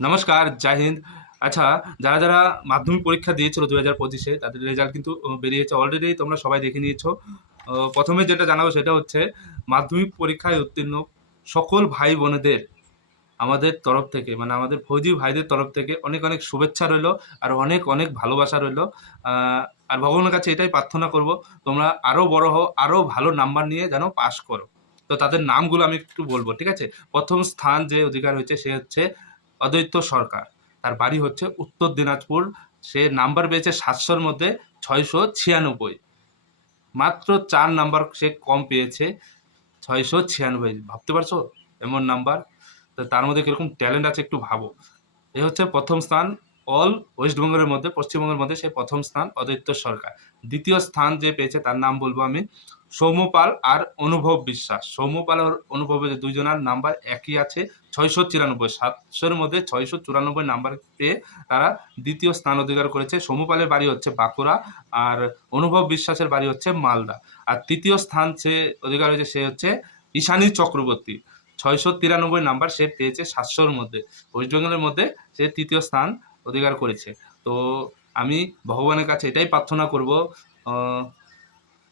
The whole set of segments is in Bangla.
নমস্কার, জয় হিন্দ। আচ্ছা যারা যারা মাধ্যমিক পরীক্ষা দিয়েছিল দু হাজার পঁচিশে, তাদের রেজাল্ট কিন্তু বেরিয়েছে অলরেডি তোমরা সবাই দেখে নিয়েছো। প্রথমে যেটা জানাব সেটা হচ্ছে, মাধ্যমিক পরীক্ষায় উত্তীর্ণ সকল ভাই বোনেদের আমাদের তরফ থেকে মানে আমাদের ফৌজি ভাইদের তরফ থেকে অনেক অনেক শুভেচ্ছা রইল আর অনেক অনেক ভালোবাসা রইল। আর ভগবানের কাছে এটাই প্রার্থনা করব, তোমরা আরও বড় হও আরও ভালো নাম্বার নিয়ে যেন পাশ করো। তো তাদের নামগুলো আমি একটু বলব, ঠিক আছে? প্রথম স্থান যে অধিকার হয়েছে, সে হচ্ছে অদ্বৈত সরকার। তার বাড়ি হচ্ছে উত্তর দিনাজপুর। সে নাম্বার পেয়েছে সাতশোর মধ্যে ছয়শো ছিয়ানব্বই। মাত্র চার নাম্বার সে কম পেয়েছে ছয়শো ছিয়ানব্বই। ভাবতে পারছ? এমন নাম্বার তার মধ্যে কীরকম ট্যালেন্ট আছে একটু ভাবো। এ হচ্ছে প্রথম স্থান অল ওয়েস্টবেঙ্গলের মধ্যে পশ্চিমবঙ্গের মধ্যে সে প্রথম স্থান অদ্বৈত সরকার। দ্বিতীয় স্থান যে পেয়েছে তার নাম বলব আমি সৌম্যপাল আর অনুভব বিশ্বাস। সৌম্যপাল আর অনুভবের দুজনের নাম্বার একই আছে, ছয়শো চিরানব্বই, সাতশোর মধ্যে ছয়শো চুরানব্বই নাম্বার পেয়ে তারা দ্বিতীয় স্থান অধিকার করেছে। সৌম্যপালের বাড়ি হচ্ছে বাঁকুড়া আর অনুভব বিশ্বাসের বাড়ি হচ্ছে মালদা। আর তৃতীয় স্থান সে অধিকার হয়েছে সে হচ্ছে ঈশানী চক্রবর্তী। ছয়শো তিরানব্বই নাম্বার সে পেয়েছে সাতশোর মধ্যে। ওয়েস্ট বেঙ্গলের মধ্যে সে তৃতীয় স্থান অধিকার করেছে। তো আমি ভগবানের কাছে এটাই প্রার্থনা করব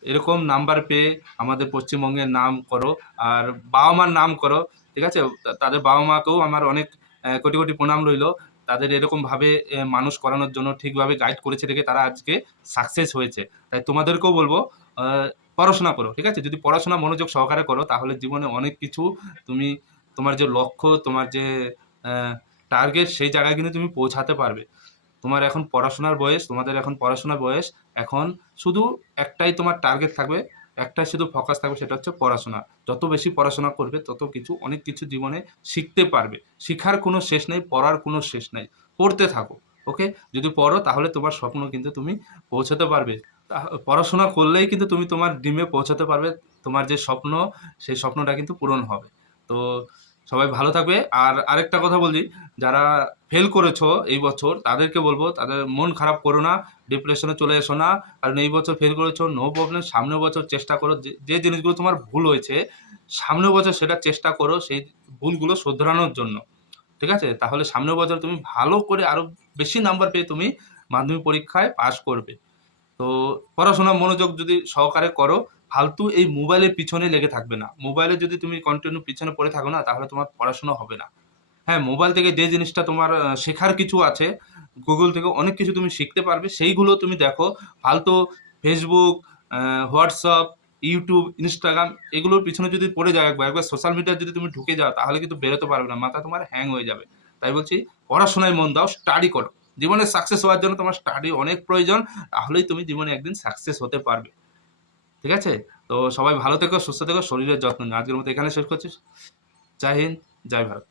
এরকম নাম্বার পেয়ে আমাদের পশ্চিমবঙ্গের নাম করো আর বাবা মার নাম করো, ঠিক আছে? তাদের বাবা মাকেও আমার অনেক কোটি কোটি প্রণাম রইল। তাদের এরকমভাবে মানুষ করানোর জন্য ঠিকভাবে গাইড করেছে দেখে তারা আজকে সাকসেস হয়েছে। তাই তোমাদেরকেও বলব পড়াশোনা করো, ঠিক আছে? যদি পড়াশোনা মনোযোগ সহকারে করো, তাহলে জীবনে অনেক কিছু তুমি, তোমার যে লক্ষ্য, তোমার যে টার্গেট সেই জায়গায় কিন্তু তুমি পৌঁছাতে পারবে। তোমার এখন পড়াশোনার বয়স, তোমাদের এখন পড়াশোনার বয়স, এখন শুধু একটাই তোমার টার্গেট থাকবে, একটাই শুধু ফোকাস থাকবে সেটা হচ্ছে পড়াশোনা। যত বেশি পড়াশোনা করবে, তত কিছু, অনেক কিছু জীবনে শিখতে পারবে। শিখার কোনো শেষ নেই, পড়ার কোনো শেষ নেই। পড়তে থাকো ওকে যদি পড়ো তাহলে তোমার স্বপ্ন কিন্তু তুমি পৌঁছাতে পারবে। পড়াশোনা করলেই কিন্তু তুমি তোমার ডিমে পৌঁছাতে পারবে, তোমার যে স্বপ্ন, সেই স্বপ্নটা কিন্তু পূরণ হবে। তো সবাই ভালো থাকবে। আর আরেকটা কথা বলি, যারা ফেল করেছ এই বছর, তাদেরকে বলব, তাদের মন খারাপ করো না ডিপ্রেশনে চলে এসো না। কারণ এই বছর ফেল করেছ নো প্রবলেম সামনের বছর চেষ্টা করো। যে জিনিসগুলো তোমার ভুল হয়েছে, সামনের বছর সেটা চেষ্টা করো, সেই ভুলগুলো শোধরানোর জন্য। ঠিক আছে? তাহলে সামনের বছর তুমি ভালো করে আরও বেশি নাম্বার পেয়ে তুমি মাধ্যমিক পরীক্ষায় পাশ করবে। তো পড়াশোনা মনোযোগ যদি সহকারে করো ফালতু এই মোবাইলের পিছনে লেগে থাকবে না। মোবাইলে যদি তুমি কন্টিনিউ পিছনে পড়ে থাকো না, তাহলে তোমার পড়াশোনা হবে না। হ্যাঁ মোবাইল থেকে যে জিনিসটা তোমার শেখার কিছু আছে গুগল থেকে অনেক কিছু তুমি শিখতে পারবে। সেইগুলো তুমি দেখো, ফালতু ফেসবুক হোয়াটসঅ্যাপ ইউটিউব ইনস্টাগ্রাম এগুলোর পিছনে যদি পড়ে যাও একবার একবার সোশ্যাল মিডিয়া যদি তুমি ঢুকে যাও, তাহলে কিন্তু বেরোতে পারবে না, মাথা তোমার হ্যাং হয়ে যাবে। তাই বলছি, পড়াশোনায় মন দাও স্টাডি করো। জীবনে সাকসেস হওয়ার জন্য তোমার স্টাডি অনেক প্রয়োজন, তাহলেই তুমি জীবনে একদিন সাকসেস হতে পারবে। ঠিক আছে? তো সবাই ভালো থেকো, সুস্থ থেকো, শরীরের যত্ন নিও। আজকের মতো এখানে শেষ করছি। জয় হিন্দ, জয় ভারত।